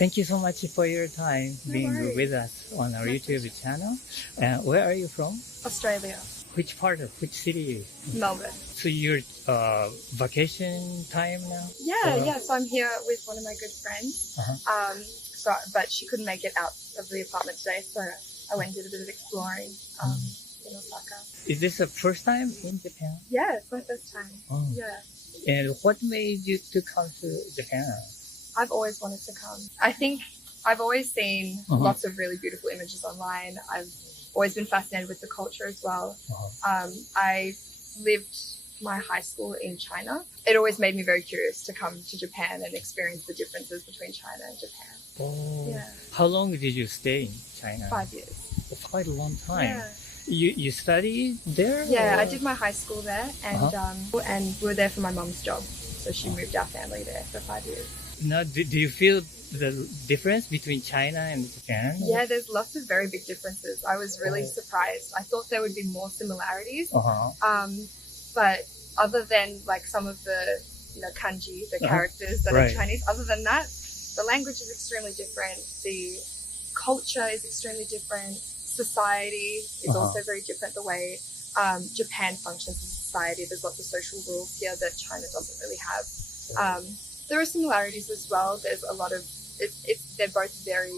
Thank you so much for your time being worries. with us on our YouTube channel. Where are you from? Australia, Which city? Melbourne. So your vacation time now? So I'm here with one of my good friends. But she couldn't make it out of the apartment today, so I went and did a bit of exploring in Osaka. Is this the first time in Japan? Yeah, it's my first time. Oh. Yeah. And what made you to come to Japan? I've always wanted to come. I think I've always seen lots of really beautiful images online. I've always been fascinated with the culture as well. I lived my high school in China. It always made me very curious to come to Japan and experience the differences between China and Japan. Oh. Yeah. How long did you stay in China? 5 years. It's quite a long time. Yeah. You studied there? Yeah, or? I did my high school there, and we were there for my mum's job. So she moved our family there for 5 years. Now, do you feel the difference between China and Japan? Yeah, there's lots of very big differences. I was really surprised. I thought there would be more similarities. But other than like some of the kanji, the characters that are Chinese, other than that, the language is extremely different. The culture is extremely different. Society is also very different. The way Japan functions as a society, there's lots of social rules here that China doesn't really have. There are similarities as well. There's a lot of they're both very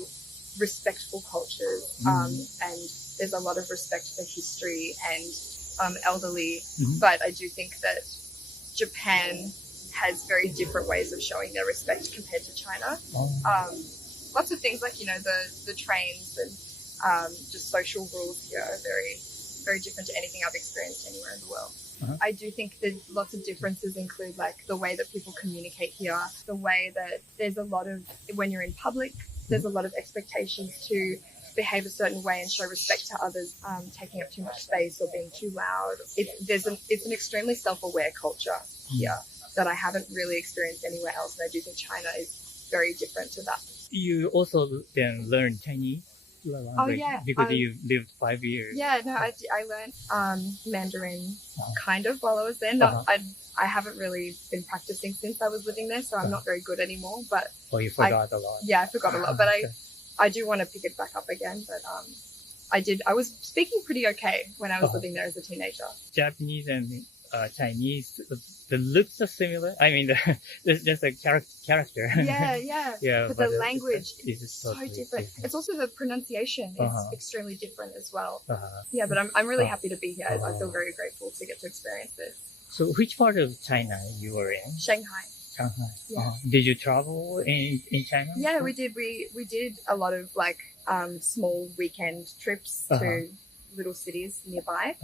respectful cultures, and there's a lot of respect for history and elderly. But I do think that Japan has very different ways of showing their respect compared to China. Lots of things like the trains and just social rules here are very, very different to anything I've experienced anywhere in the world. I do think that lots of differences include like the way that people communicate here, the way that there's a lot of, when you're in public, there's a lot of expectations to behave a certain way and show respect to others, taking up too much space or being too loud. It's an extremely self-aware culture here that I haven't really experienced anywhere else, and I do think China is very different to that. You also then learned Chinese language because you lived 5 years. Yeah, no, I learned Mandarin kind of while I was there. I haven't really been practicing since I was living there, so I'm not very good anymore. But you forgot a lot. Yeah, I forgot a lot, but I do want to pick it back up again. But I was speaking pretty okay when I was living there as a teenager. Japanese and Chinese, the looks are similar. I mean, there's just a character. Yeah. But the language is so totally different. It's also the pronunciation is extremely different as well. Yeah, but I'm really happy to be here. I feel very grateful to get to experience this. So which part of China you were in? Shanghai. Yeah. Did you travel in China? Yeah, we did. We did a lot of like small weekend trips to little cities nearby.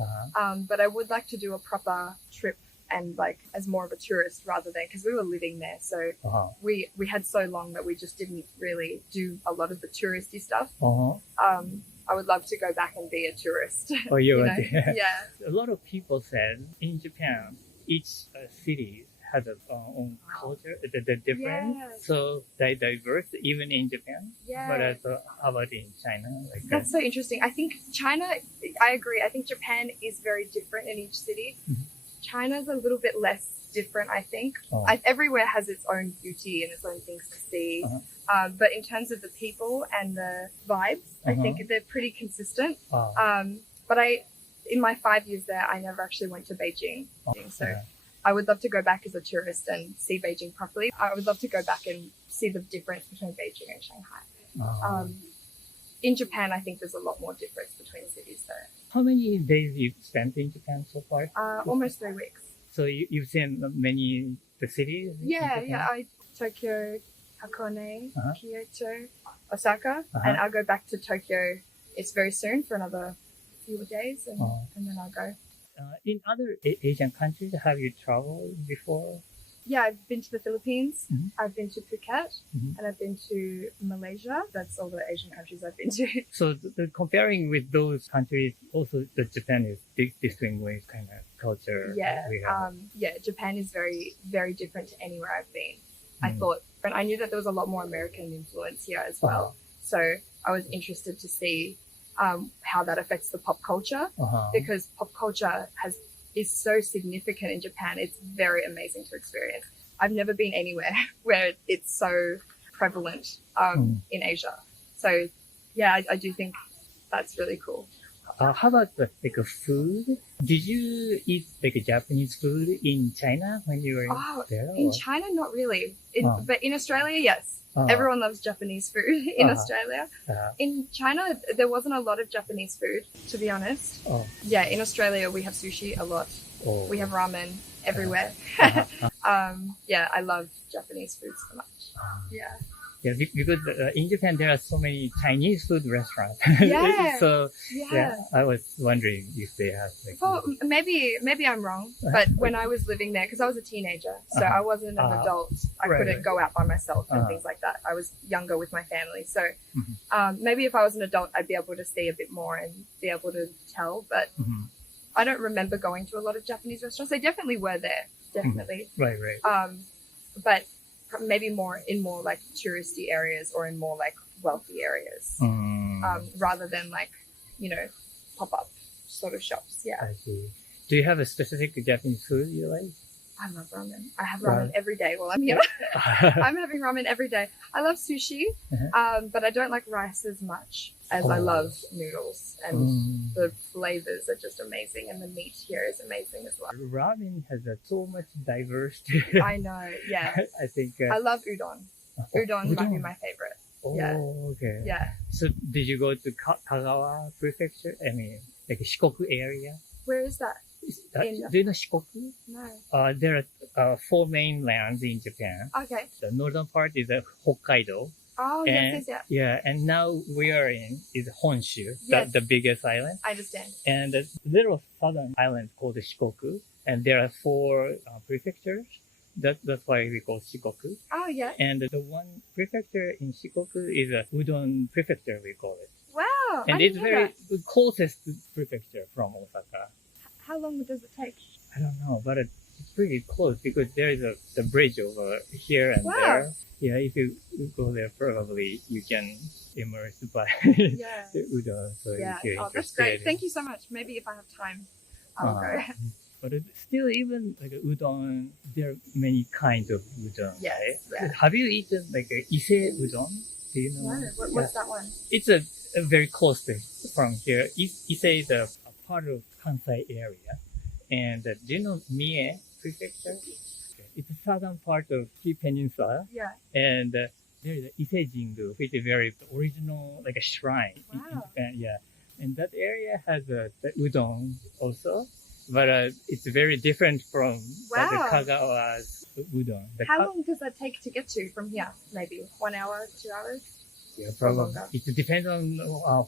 But I would like to do a proper trip and like as more of a tourist rather than, because we were living there. So we had so long that we just didn't really do a lot of the touristy stuff. I would love to go back and be a tourist. Oh, you would? Yeah. A lot of people said in Japan, each city has its own culture, the difference. So they diverse even in Japan. But how about in China? That's so interesting. I think China, I agree. I think Japan is very different in each city. China's a little bit less different, I think. Everywhere has its own beauty and its own things to see. But in terms of the people and the vibes, I think they're pretty consistent. But in my 5 years there, I never actually went to Beijing. So I would love to go back as a tourist and see Beijing properly. I would love to go back and see the difference between Beijing and Shanghai. In Japan, I think there's a lot more difference between cities there. How many days you've spent in Japan so far? Almost 3 weeks. So you've seen many the cities? Tokyo, Hakone, Kyoto, Osaka, and I'll go back to Tokyo. It's very soon for another few days, and then I'll go. In other Asian countries, have you traveled before? Yeah, I've been to the Philippines, I've been to Phuket, and I've been to Malaysia. That's all the Asian countries I've been to. So comparing with those countries, also the Japan is distinguished kind of culture. Japan is very, very different to anywhere I've been. I knew that there was a lot more American influence here as well. So I was interested to see how that affects the pop culture, because pop culture is so significant in Japan. It's very amazing to experience. I've never been anywhere where it's so prevalent in Asia. So yeah, I do think that's really cool. How about like food? Did you eat like Japanese food in China when you were there? In China, not really. But in Australia, yes. Everyone loves Japanese food in Australia. In China, there wasn't a lot of Japanese food, to be honest. Yeah, in Australia, we have sushi a lot. We have ramen everywhere. Yeah, I love Japanese food so much. Yeah. Yeah, because in Japan there are so many Chinese food restaurants. Yeah. So yeah, I was wondering if they have like. Well, maybe I'm wrong, but when I was living there, because I was a teenager, so I wasn't an adult. I couldn't go out by myself and things like that. I was younger with my family, so maybe if I was an adult, I'd be able to see a bit more and be able to tell. But I don't remember going to a lot of Japanese restaurants. They definitely were there, definitely. Right. But maybe more in more like touristy areas or in more like wealthy areas, rather than like, you know, pop-up sort of shops. Yeah. I see. Do you have a specific Japanese food you like? I love ramen. I have ramen every day while I'm here. I'm having ramen every day. I love sushi, but I don't like rice as much as I love noodles. And the flavors are just amazing, and the meat here is amazing as well. Ramen has so much diverse. I know, yeah. I think. I love udon. Udon might be my favorite. Okay. Yeah. So did you go to Kagawa Prefecture? I mean, like Shikoku area? Where is that? Do you know Shikoku? No. There are 4 main lands in Japan. Okay. The northern part is Hokkaido. Oh, yes. Yeah, and now we are in is Honshu, the biggest island. I understand. And a little southern island called Shikoku, and there are 4 prefectures. That's why we call Shikoku. Oh, yeah. And the one prefecture in Shikoku is a Udon prefecture, we call it. Wow. And it's very the closest prefecture from Osaka. How long does it take? I don't know, but it's pretty close because there is the bridge over here and there. Yeah, if you go there, probably you can immerse by the udon. So if you're interested. That's great. Thank you so much. Maybe if I have time, I'll go. But still, even like udon, there are many kinds of udon. Yes. Right? Yeah. Have you eaten like a ise udon? Do you know? No. What's that one? It's a very close thing from here. Ise is a part of Kansai area. And do you know Mie Prefecture? It's the southern part of Kii Peninsula. Yeah. And there is the Ise Jingu, which is very original, like a shrine in Japan. Yeah. And that area has the udon also. But it's very different from the Kagawa's udon. How long does that take to get to from here? Maybe 1 hour, 2 hours? Yeah, probably. It depends on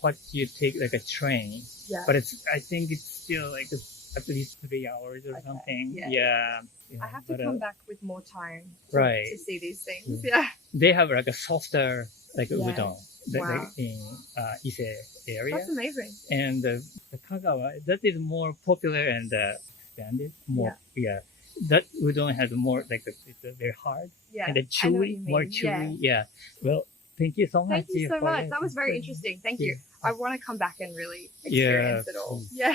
what you take, like a train. Yeah. But I think it's still like at least 3 hours or something. Yeah. I have to come back with more time to see these things. Yeah. They have like a softer udon Wow. in Ise area. That's amazing. And the Kagawa, that is more popular and expanded. That udon has more it's very hard and chewy, more chewy. Yeah. Well, thank you so much. Thank you so much. That was very interesting. Thank you. I want to come back and really experience it all. Yeah.